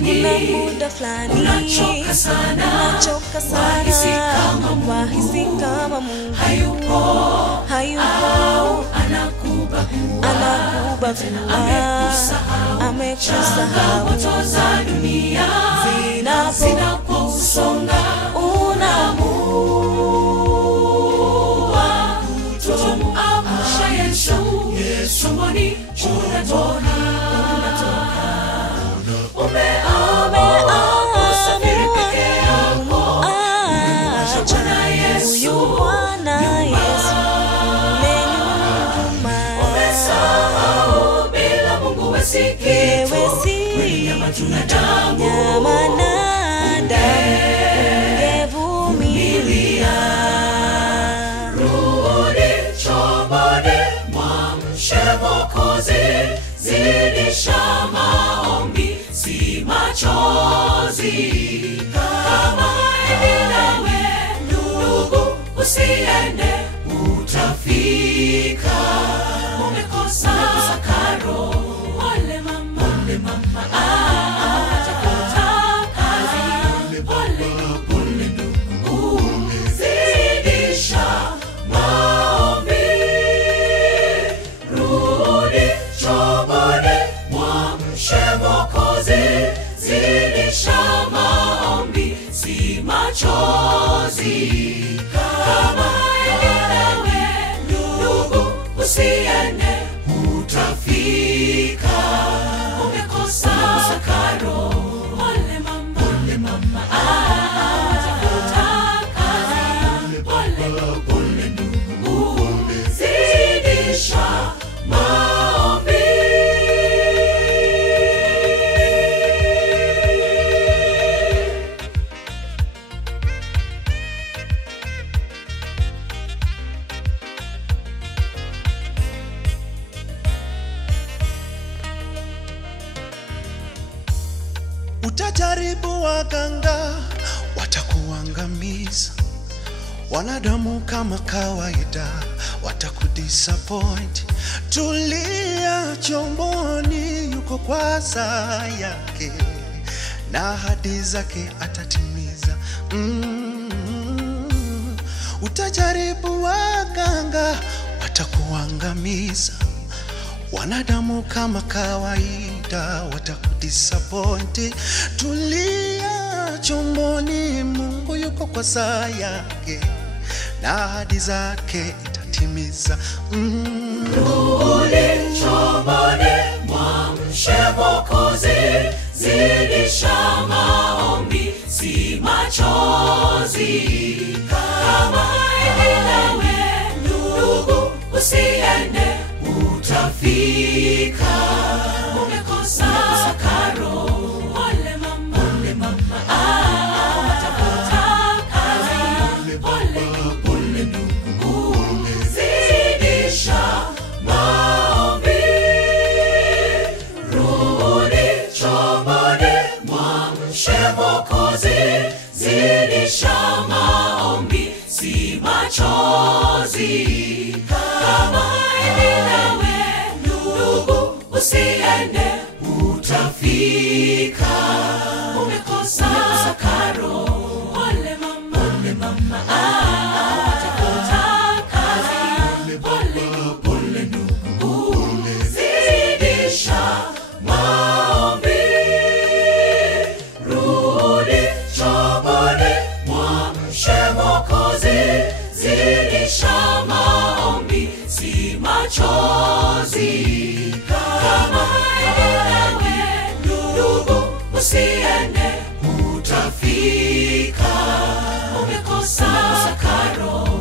fulani unachoka sana wahisi kama Mungu hayupo anakuba amekusahau moto za dunia zinapokusonga unamua kutomuamsha Yesu tumboni unatoka usafiri peke yako Bwana Yesu umesahau bila Mungu wesikitu nyama na damu ungevumilia rudi chomboni mwamshe Mwokozi zidisha maombi si machozi kama nawe ndugu usiende utafika umekosa sakaro ole mama atakuta kazi ole ndugu zidisha maombi rudi chomboni mwamshe Mwokozi zidisha maombi si machozi kama nawe ndugu usiende utafika umekosa sakaro ole mama atakuta kazi ole ndugu zidisha maombi Utajaribu waganga watakuangamiza wanadamu kama kawaida watakudisappoint tulia chomboni yuko kwa saa yake na ahadi zake atatimiza Utajaribu waganga watakuangamiza wanadamu kama kawaida watakudisappoint tulia chomboni Mungu yuko kwa saa yake na ahadi zake itatimiza rudi chomboni mwamshe Mwokozi zidisha maombi si machozi kama nawe ndugu usiende utafika umekosa sakaro ole mama atakuta kazi ole ndugu zidisha maombi rudi chomboni mwamshe Mwokozi zidisha maombi si machozi kama nawe ndugu usiende utafika umekosa sakaro ole mama atakuta kazi ole ndugu zidisha maombi rudi chomboni mwamshe Mwokozi zidisha maombi si machozi kama nawe ndugu usiende utafika umekosa sakaro